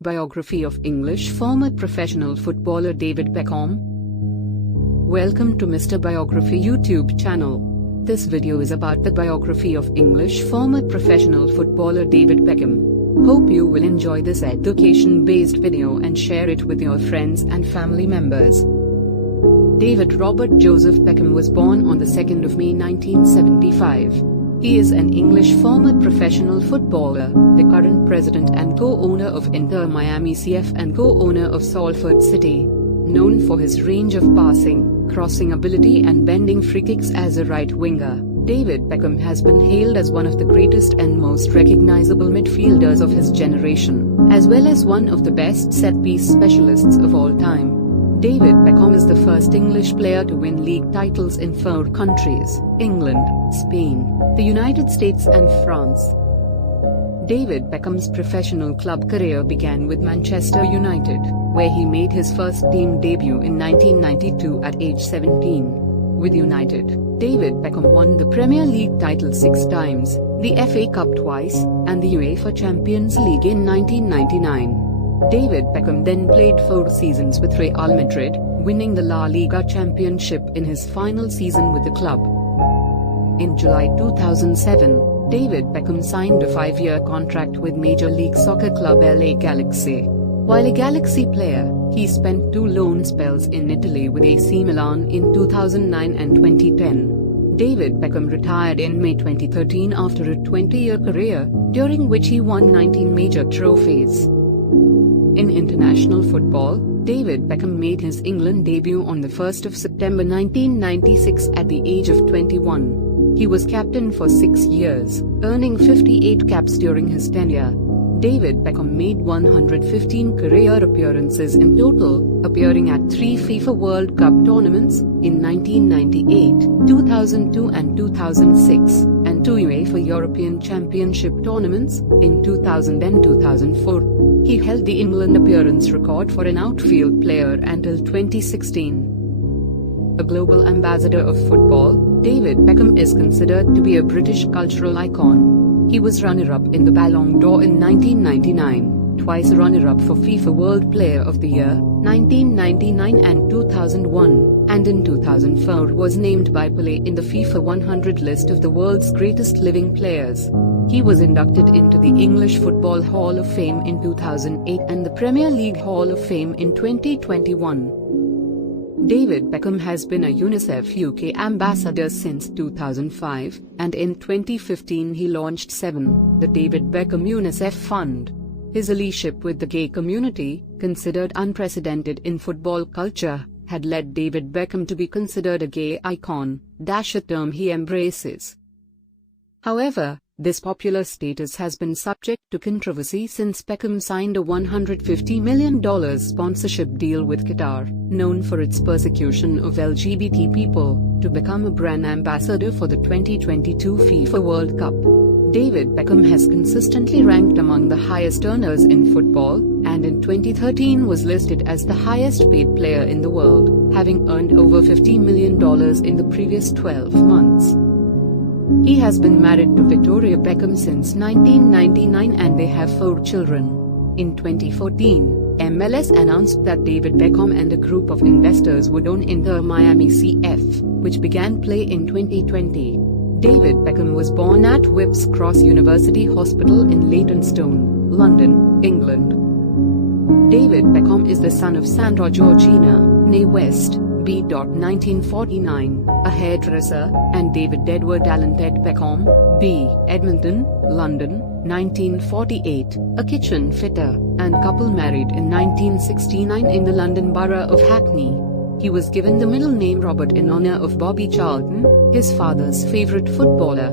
Biography of English former professional footballer David Beckham. Welcome to Mr. Biography YouTube channel. This video is about the biography of English former professional footballer David Beckham. Hope you will enjoy this education-based video and share it with your friends and family members. David Robert Joseph Beckham was born on the 2nd of May 1975. He is an English former professional footballer, the current president and co-owner of Inter Miami CF and co-owner of Salford City. Known for his range of passing, crossing ability and bending free kicks as a right winger, David Beckham has been hailed as one of the greatest and most recognizable midfielders of his generation, as well as one of the best set-piece specialists of all time. David Beckham is the first English player to win league titles in 4 countries: England, Spain, the United States and France. David Beckham's professional club career began with Manchester United, where he made his first team debut in 1992 at age 17. With United, David Beckham won the Premier League title 6 times, the FA Cup twice, and the UEFA Champions League in 1999. David Beckham then played 4 seasons with Real Madrid, winning the La Liga championship in his final season with the club. In July 2007, David Beckham signed a 5-year contract with Major League Soccer club LA Galaxy. While a Galaxy player, he spent 2 loan spells in Italy with AC Milan in 2009 and 2010. David Beckham retired in May 2013 after a 20-year career, during which he won 19 major trophies. In international football, David Beckham made his England debut on the 1st of September 1996 at the age of 21. He was captain for 6 years, earning 58 caps during his tenure. David Beckham made 115 career appearances in total, appearing at 3 FIFA World Cup tournaments, in 1998, 2002 and 2006, and 2 UEFA European Championship tournaments, in 2000 and 2004. He held the England appearance record for an outfield player until 2016. A global ambassador of football, David Beckham is considered to be a British cultural icon. He was runner-up in the Ballon d'Or in 1999, twice runner-up for FIFA World Player of the Year, 1999 and 2001, and in 2004 was named by Pelé in the FIFA 100 list of the world's greatest living players. He was inducted into the English Football Hall of Fame in 2008 and the Premier League Hall of Fame in 2021. David Beckham has been a UNICEF UK ambassador since 2005, and in 2015 he launched the David Beckham UNICEF Fund. His allyship with the gay community, considered unprecedented in football culture, had led David Beckham to be considered a gay icon, a term he embraces. However, this popular status has been subject to controversy since Beckham signed a $150 million sponsorship deal with Qatar, known for its persecution of LGBT people, to become a brand ambassador for the 2022 FIFA World Cup. David Beckham has consistently ranked among the highest earners in football, and in 2013 was listed as the highest paid player in the world, having earned over $50 million in the previous 12 months. He has been married to Victoria Beckham since 1999 and they have 4 children. In 2014, MLS announced that David Beckham and a group of investors would own Inter Miami CF, which began play in 2020. David Beckham was born at Whipps Cross University Hospital in Leytonstone, London, England. David Beckham is the son of Sandra Georgina, née West, B. 1949, a hairdresser, and David Edward Allen Ted Beckham, B. Edmonton, London, 1948, a kitchen fitter, and couple married in 1969 in the London borough of Hackney. He was given the middle name Robert in honor of Bobby Charlton, his father's favorite footballer.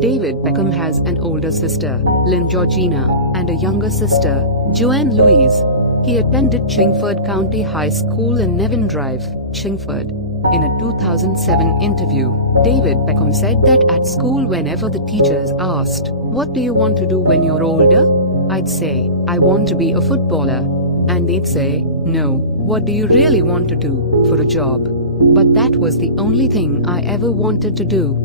David Beckham has an older sister, Lynn Georgina, and a younger sister, Joanne Louise. He attended Chingford County High School in Nevin Drive, Chingford. In a 2007 interview, David Beckham said that at school whenever the teachers asked, "What do you want to do when you're older?" I'd say, "I want to be a footballer." And they'd say, "No, what do you really want to do, for a job?" But that was the only thing I ever wanted to do.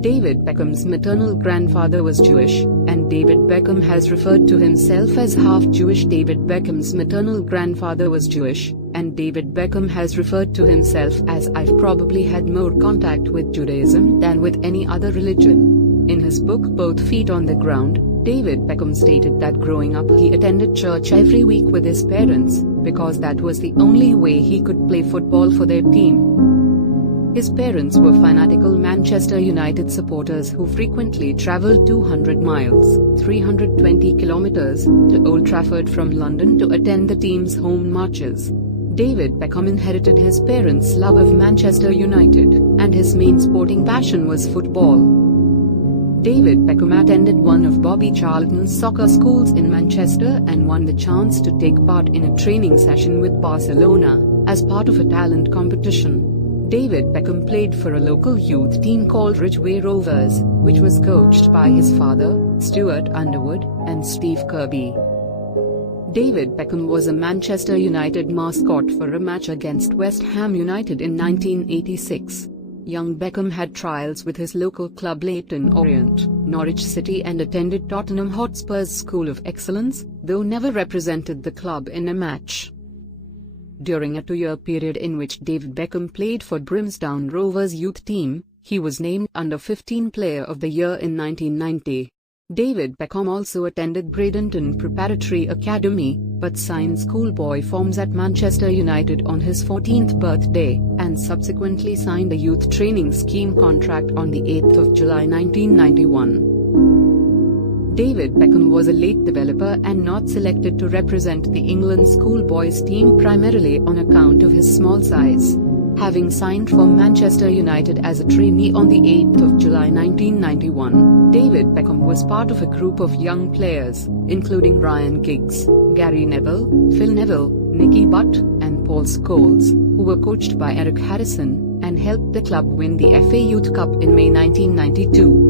David Beckham's maternal grandfather was Jewish, and David Beckham has referred to himself as half Jewish. David Beckham's maternal grandfather was Jewish, and David Beckham has referred to himself as "I've probably had more contact with Judaism than with any other religion." In his book Both Feet on the Ground, David Beckham stated that growing up he attended church every week with his parents, because that was the only way he could play football for their team. His parents were fanatical Manchester United supporters who frequently travelled 200 miles (320 kilometres) to Old Trafford from London to attend the team's home matches. David Beckham inherited his parents' love of Manchester United, and his main sporting passion was football. David Beckham attended one of Bobby Charlton's soccer schools in Manchester and won the chance to take part in a training session with Barcelona, as part of a talent competition. David Beckham played for a local youth team called Ridgeway Rovers, which was coached by his father, Stuart Underwood, and Steve Kirby. David Beckham was a Manchester United mascot for a match against West Ham United in 1986. Young Beckham had trials with his local club Leyton Orient, Norwich City, and attended Tottenham Hotspur's School of Excellence, though never represented the club in a match. During a 2-year period in which David Beckham played for Brimstone Rovers youth team, he was named Under-15 Player of the Year in 1990. David Beckham also attended Bradenton Preparatory Academy, but signed schoolboy forms at Manchester United on his 14th birthday, and subsequently signed a youth training scheme contract on the 8th of July 1991. David Beckham was a late developer and not selected to represent the England schoolboys team primarily on account of his small size. Having signed for Manchester United as a trainee on the 8th of July 1991, David Beckham was part of a group of young players, including Ryan Giggs, Gary Neville, Phil Neville, Nicky Butt, and Paul Scholes, who were coached by Eric Harrison, and helped the club win the FA Youth Cup in May 1992.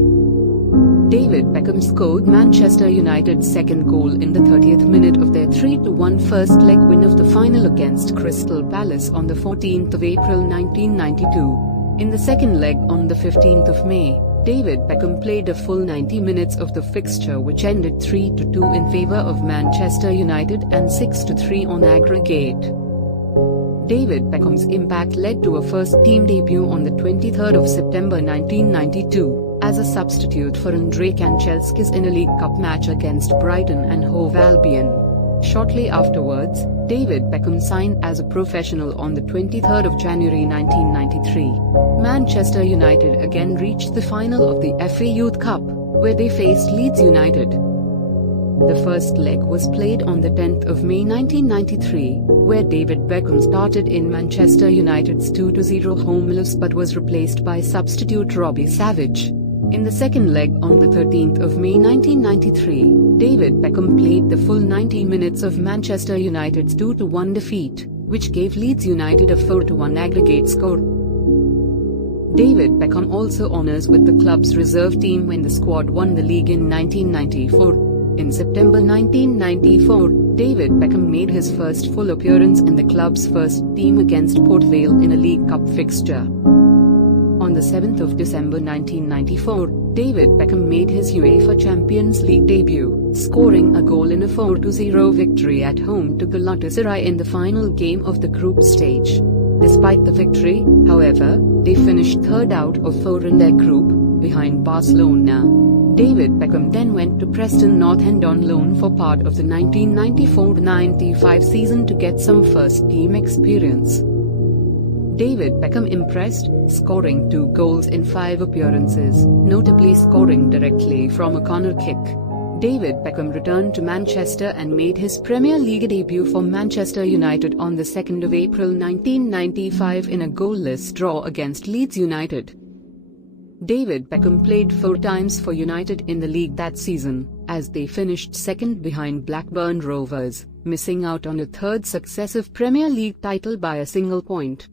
David Beckham scored Manchester United's second goal in the 30th minute of their 3-1 first leg win of the final against Crystal Palace on the 14th of April 1992. In the second leg on the 15th of May, David Beckham played a full 90 minutes of the fixture, which ended 3-2 in favour of Manchester United and 6-3 on aggregate. David Beckham's impact led to a first-team debut on the 23rd of September 1992. As a substitute for Andrei Kanchelskis in a League Cup match against Brighton and Hove Albion. Shortly afterwards, David Beckham signed as a professional on the 23rd of January 1993. Manchester United again reached the final of the FA Youth Cup, where they faced Leeds United. The first leg was played on the 10th of May 1993, where David Beckham started in Manchester United's 2-0 home loss but was replaced by substitute Robbie Savage. In the second leg on the 13th of May 1993, David Beckham played the full 90 minutes of Manchester United's 2-1 defeat, which gave Leeds United a 4-1 aggregate score. David Beckham also honours with the club's reserve team when the squad won the league in 1994. In September 1994, David Beckham made his first full appearance in the club's first team against Port Vale in a League Cup fixture. On the 7th of December 1994, David Beckham made his UEFA Champions League debut, scoring a goal in a 4-0 victory at home to Galatasaray in the final game of the group stage. Despite the victory, however, they finished third out of 4 in their group, behind Barcelona. David Beckham then went to Preston North End on loan for part of the 1994-95 season to get some first-team experience. David Beckham impressed, scoring 2 goals in 5 appearances, notably scoring directly from a corner kick. David Beckham returned to Manchester and made his Premier League debut for Manchester United on the 2nd of April 1995 in a goalless draw against Leeds United. David Beckham played 4 times for United in the league that season, as they finished second behind Blackburn Rovers, missing out on a 3rd successive Premier League title by a single point.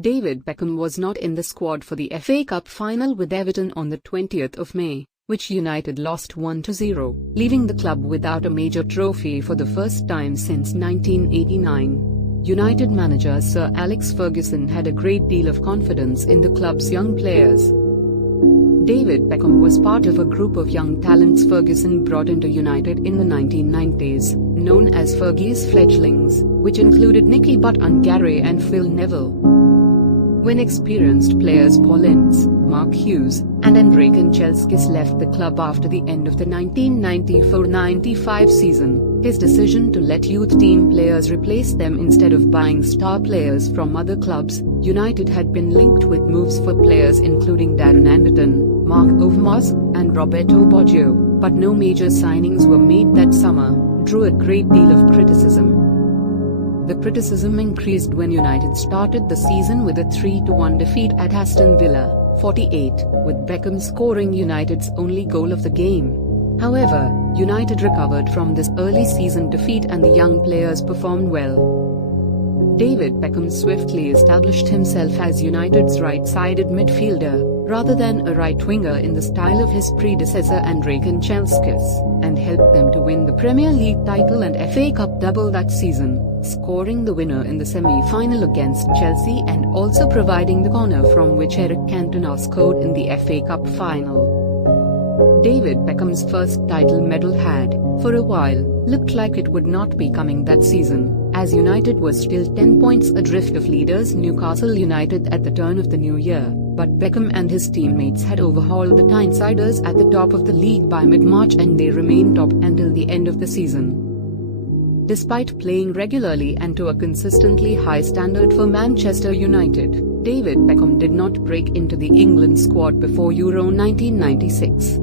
David Beckham was not in the squad for the FA Cup final with Everton on the 20th of May, which United lost 1-0, leaving the club without a major trophy for the first time since 1989. United manager Sir Alex Ferguson had a great deal of confidence in the club's young players. David Beckham was part of a group of young talents Ferguson brought into United in the 1990s, known as Fergie's fledglings, which included Nicky Butt, Gary and Phil Neville. When experienced players Paul Ince, Mark Hughes, and Andre Kanchelskis left the club after the end of the 1994-95 season, his decision to let youth team players replace them instead of buying star players from other clubs, United had been linked with moves for players including Darren Anderton, Mark Overmars, and Roberto Baggio, but no major signings were made that summer, drew a great deal of criticism. The criticism increased when United started the season with a 3-1 defeat at Aston Villa, 48, with Beckham scoring United's only goal of the game. However, United recovered from this early season defeat and the young players performed well. David Beckham swiftly established himself as United's right-sided midfielder, rather than a right-winger in the style of his predecessor Andre Kanchelskis, and helped them to win the Premier League title and FA Cup double that season, scoring the winner in the semi-final against Chelsea and also providing the corner from which Eric Cantona scored in the FA Cup final. David Beckham's first title medal had, for a while, looked like it would not be coming that season, as United was still 10 points adrift of leaders Newcastle United at the turn of the new year, but Beckham and his teammates had overhauled the Tynesiders at the top of the league by mid-March and they remained top until the end of the season. Despite playing regularly and to a consistently high standard for Manchester United, David Beckham did not break into the England squad before Euro 1996.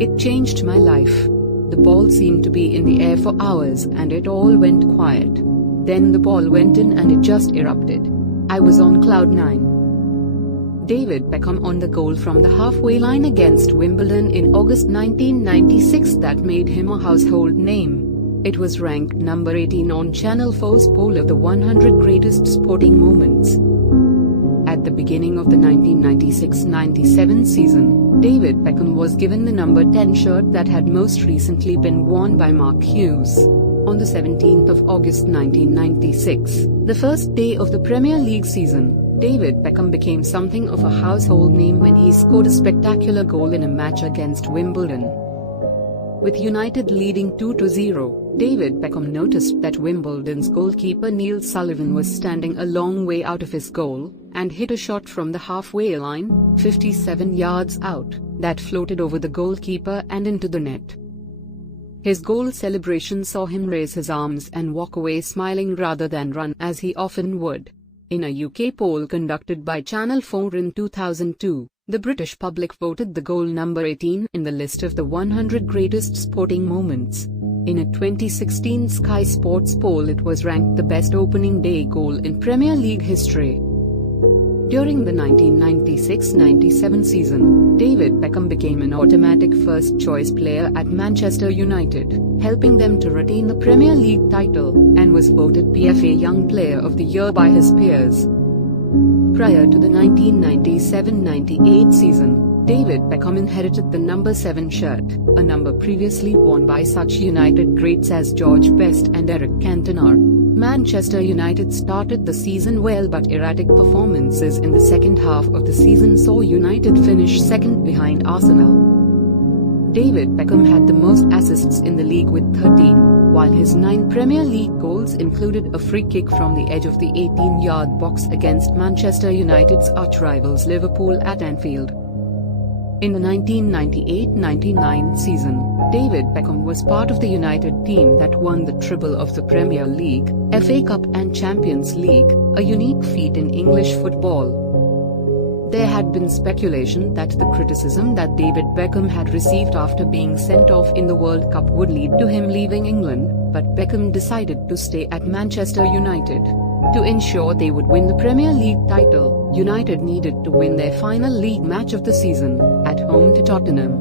It changed my life. The ball seemed to be in the air for hours and it all went quiet. Then the ball went in and it just erupted. I was on cloud 9. David Beckham on the goal from the halfway line against Wimbledon in August 1996 that made him a household name. It was ranked number 18 on Channel 4's poll of the 100 greatest sporting moments. At the beginning of the 1996-97 season, David Beckham was given the number 10 shirt that had most recently been worn by Mark Hughes. On the 17th of August 1996, the first day of the Premier League season, David Beckham became something of a household name when he scored a spectacular goal in a match against Wimbledon. With United leading 2-0, David Beckham noticed that Wimbledon's goalkeeper Neil Sullivan was standing a long way out of his goal, and hit a shot from the halfway line, 57 yards out, that floated over the goalkeeper and into the net. His goal celebration saw him raise his arms and walk away smiling rather than run as he often would. In a UK poll conducted by Channel 4 in 2002, the British public voted the goal number 18 in the list of the 100 greatest sporting moments. In a 2016 Sky Sports poll, it was ranked the best opening day goal in Premier League history. During the 1996-97 season, David Beckham became an automatic first-choice player at Manchester United, helping them to retain the Premier League title, and was voted PFA Young Player of the Year by his peers. Prior to the 1997-98 season, David Beckham inherited the number 7 shirt, a number previously worn by such United greats as George Best and Eric Cantona. Manchester United started the season well, but erratic performances in the second half of the season saw United finish second behind Arsenal. David Beckham had the most assists in the league with 13, while his 9 Premier League goals included a free kick from the edge of the 18-yard box against Manchester United's arch-rivals Liverpool at Anfield. In the 1998-99 season, David Beckham was part of the United team that won the treble of the Premier League, FA Cup and Champions League, a unique feat in English football. There had been speculation that the criticism that David Beckham had received after being sent off in the World Cup would lead to him leaving England, but Beckham decided to stay at Manchester United. To ensure they would win the Premier League title, United needed to win their final league match of the season, at home to Tottenham.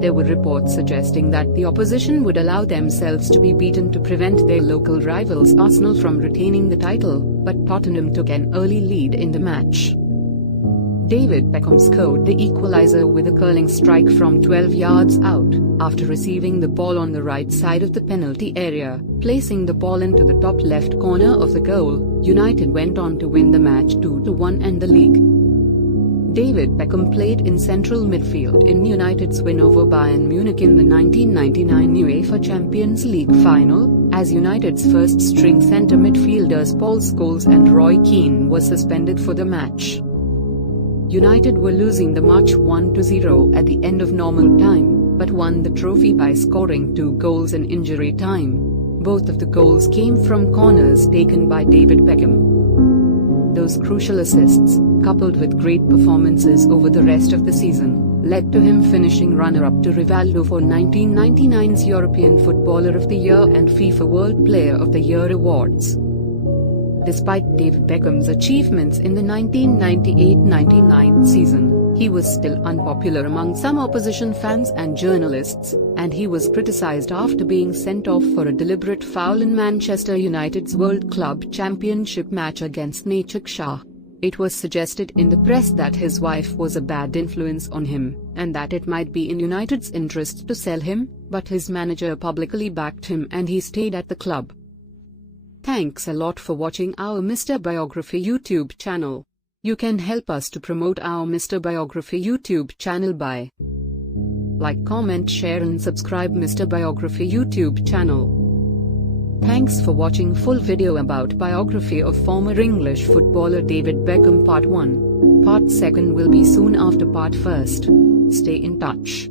There were reports suggesting that the opposition would allow themselves to be beaten to prevent their local rivals Arsenal from retaining the title, but Tottenham took an early lead in the match. David Beckham scored the equalizer with a curling strike from 12 yards out, after receiving the ball on the right side of the penalty area, placing the ball into the top left corner of the goal. United went on to win the match 2-1 and the league. David Beckham played in central midfield in United's win over Bayern Munich in the 1999 UEFA Champions League final, as United's first-string centre midfielders Paul Scholes and Roy Keane were suspended for the match. United were losing the match 1-0 at the end of normal time, but won the trophy by scoring 2 goals in injury time. Both of the goals came from corners taken by David Beckham. Those crucial assists, coupled with great performances over the rest of the season, led to him finishing runner-up to Rivaldo for 1999's European Footballer of the Year and FIFA World Player of the Year awards. Despite David Beckham's achievements in the 1998-99 season, he was still unpopular among some opposition fans and journalists, and he was criticised after being sent off for a deliberate foul in Manchester United's World Club Championship match against Nachik Shah. It was suggested in the press that his wife was a bad influence on him, and that it might be in United's interest to sell him, but his manager publicly backed him and he stayed at the club. Thanks a lot for watching our Mr. Biography YouTube channel. You can help us to promote our Mr. Biography YouTube channel by like, comment, share and subscribe Mr. Biography YouTube channel. Thanks for watching full video about biography of former English footballer David Beckham Part 1. Part 2 will be soon after Part 1. Stay in touch.